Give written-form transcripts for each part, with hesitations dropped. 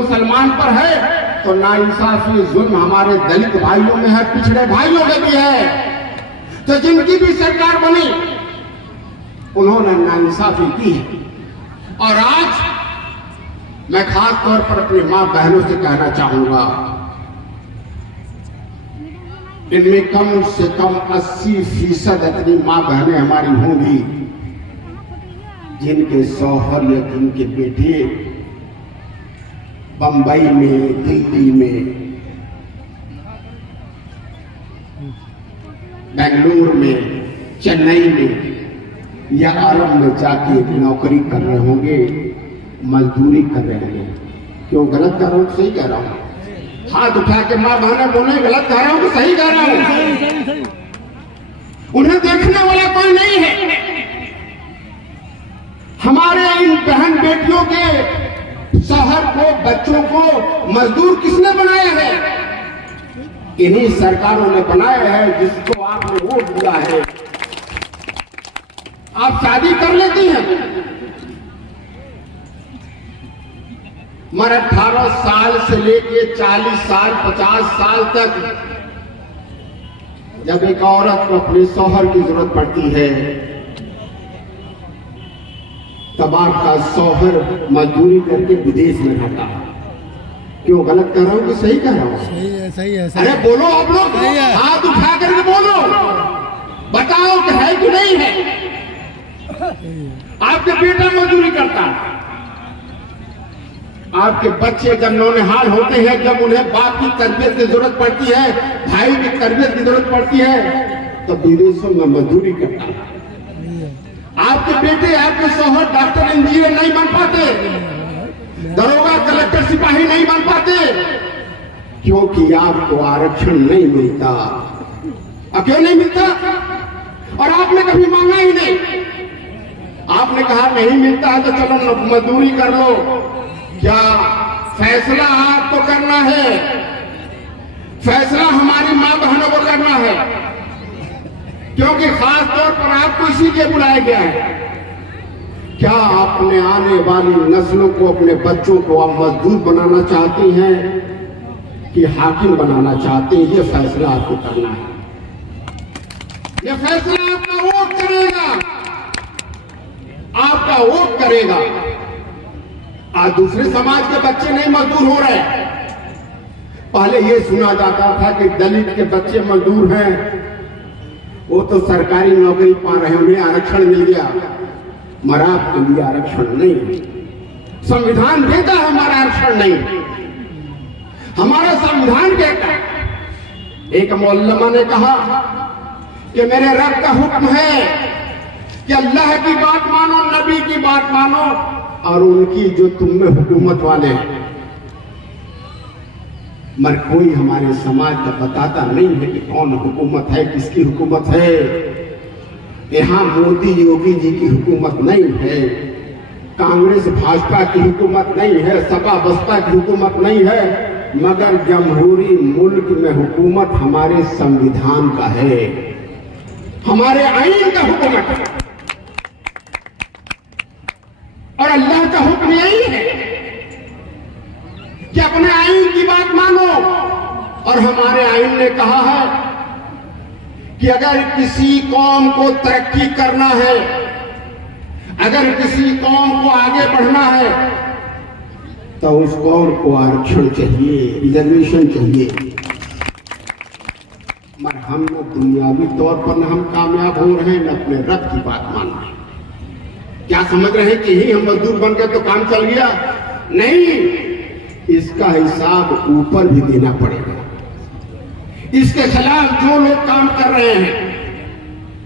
मुसलमान पर है तो नाइंसाफी जुल्म हमारे दलित भाइयों में है, पिछड़े भाइयों में भी है। तो जिनकी भी सरकार बनी उन्होंने नाइंसाफी की है। और आज मैं खास तौर पर अपनी मां बहनों से कहना चाहूंगा, इनमें कम से कम 80% इतनी मां बहनें हमारी होंगी जिनके शौहर या जिनके बेटे बंबई में, दिल्ली में, बेंगलुरु में, चेन्नई में या अरब में जाके नौकरी कर रहे होंगे, मजदूरी कर रहे होंगे। क्यों गलत कह रहा हूं, सही कह रहा हूं? हाथ उठा के मां बहने बोले गलत कह रहा हूं कि सही कह रहा हूं? उन्हें देखने वाला कोई नहीं है। हमारे इन बहन बेटियों के शहर को, बच्चों को मजदूर किसने बनाया है? इन्हीं सरकारों ने बनाया है जिसको आपने वोट दिया है। आप शादी कर लेती हैं, मगर 18 साल से लेके 40 साल 50 साल तक जब एक औरत को अपने शौहर की जरूरत पड़ती है तब आपका शौहर मजदूरी करके विदेश में रहता है। क्यों गलत कर रहा हूं कि सही कह रहा हूं? सही है, सही है, सही अरे बोलो आप लोग, हाथ उठा करके बोलो, बताओ कि है कि नहीं है? आपके बेटा मजदूरी करता है, आपके बच्चे जब नौनिहाल होते हैं, जब उन्हें बाप की तरबियत की जरूरत पड़ती है, भाई की तरबियत की जरूरत पड़ती है, तो विदेशों में मजदूरी करता है। आपके बेटे, आपके शौहर डॉक्टर इंजीनियर नहीं बन पाते, दरोगा कलेक्टर सिपाही नहीं बन पाते, क्योंकि आपको आरक्षण नहीं मिलता। क्यों नहीं मिलता? और आपने कभी मांगा ही नहीं। आपने कहा नहीं मिलता है तो चलो मजदूरी कर लो। क्या फैसला आपको करना है? फैसला हमारी मां बहनों को करना है, क्योंकि खास तौर पर आपको इसीलिए बुलाया गया है। क्या आपने आने वाली नस्लों को, अपने बच्चों को आप मजदूर बनाना चाहती हैं कि हाकिम बनाना चाहते हैं? ये फैसला आपको करना है। ये फैसला आपका वोट करेगा, आपका वोट करेगा। आज दूसरे समाज के बच्चे नहीं मजदूर हो रहे। पहले ये सुना जाता था कि दलित के बच्चे मजदूर हैं, वो तो सरकारी नौकरी पा रहे हैं, उन्हें आरक्षण मिल गया। मगर आपके लिए आरक्षण नहीं, संविधान देता है, हमारा आरक्षण नहीं। हमारा संविधान कहता है। एक मौलमा ने कहा कि मेरे रब का हुक्म है कि अल्लाह की बात मानो, नबी की बात मानो, और उनकी जो तुम में हुकूमत वाले हैं। मगर कोई हमारे समाज का बताता नहीं है कि कौन हुकूमत है, किसकी हुकूमत है। यहां मोदी योगी जी की हुकूमत नहीं है, कांग्रेस भाजपा की हुकूमत नहीं है, सपा बसपा की हुकूमत नहीं है, मगर जमहूरी मुल्क में हुकूमत हमारे संविधान का है, हमारे आईन का हुकूमत है। और अल्लाह का हुक्म यही है कि अपने आईन की बात मानो। और हमारे आईन ने कहा है कि अगर किसी कौम को तरक्की करना है, अगर किसी कौम को आगे बढ़ना है, तो उस कौम को आरक्षण चाहिए, रिजर्वेशन चाहिए। मगर हम न दुनियावी तौर पर न हम कामयाब हो रहे हैं, न अपने रब की बात मान रहे हैं। क्या समझ रहे हैं कि ही हम मजदूर बन गए तो काम चल गया? नहीं, इसका हिसाब ऊपर भी देना पड़ेगा। इसके खिलाफ जो लोग काम कर रहे हैं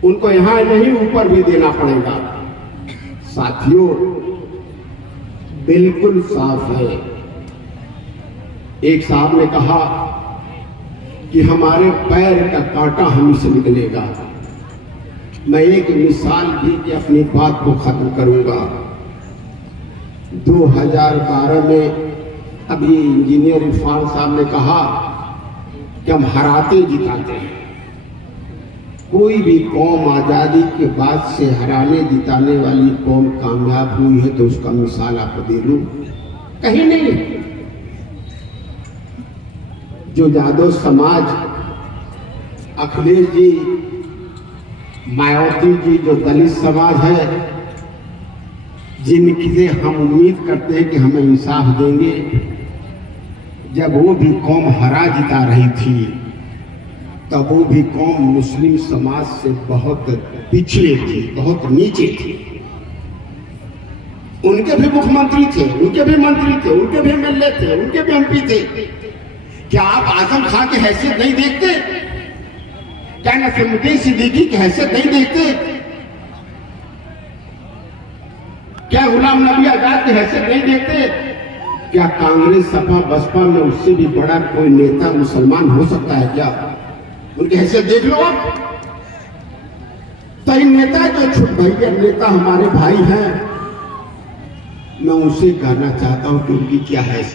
उनको यहां नहीं, ऊपर भी देना पड़ेगा। साथियों, बिल्कुल साफ है। एक साहब ने कहा कि हमारे पैर का कांटा हमें से निकलेगा। मैं एक मिसाल दी कि अपनी बात को खत्म करूंगा। 2012 में अभी इंजीनियर इरफान साहब ने कहा कि हम हराते जिताते हैं। कोई भी कौम आजादी के बाद से हराने जिताने वाली कौम कामयाब हुई है तो उसका मिसाल आपको दे लूं, कहीं नहीं। जो यादव समाज, अखिलेश जी, मायावती जी, जो दलित समाज है, जिनसे हम उम्मीद करते हैं कि हमें इंसाफ देंगे, जब वो भी कौम हरा जिता रही थी तब वो भी कौम मुस्लिम समाज से बहुत पिछड़े थी, बहुत नीचे थी। उनके भी मुख्यमंत्री थे, उनके भी मंत्री थे, उनके भी एमएलए थे, उनके भी एमपी थे। क्या आप आजम खां की हैसियत नहीं देखते? क्या नसीमुद्दीन सिद्दीकी की हैसियत नहीं देखते? क्या गुलाम नबी आजाद की हैसियत नहीं देखते? क्या कांग्रेस, सपा, बसपा में उससे भी बड़ा कोई नेता मुसलमान हो सकता है क्या? उनकी हैसियत देख लो आप। तो इन नेता जो छुट भैया नेता हमारे भाई हैं, मैं उनसे कहना चाहता हूं कि उनकी क्या हैसियत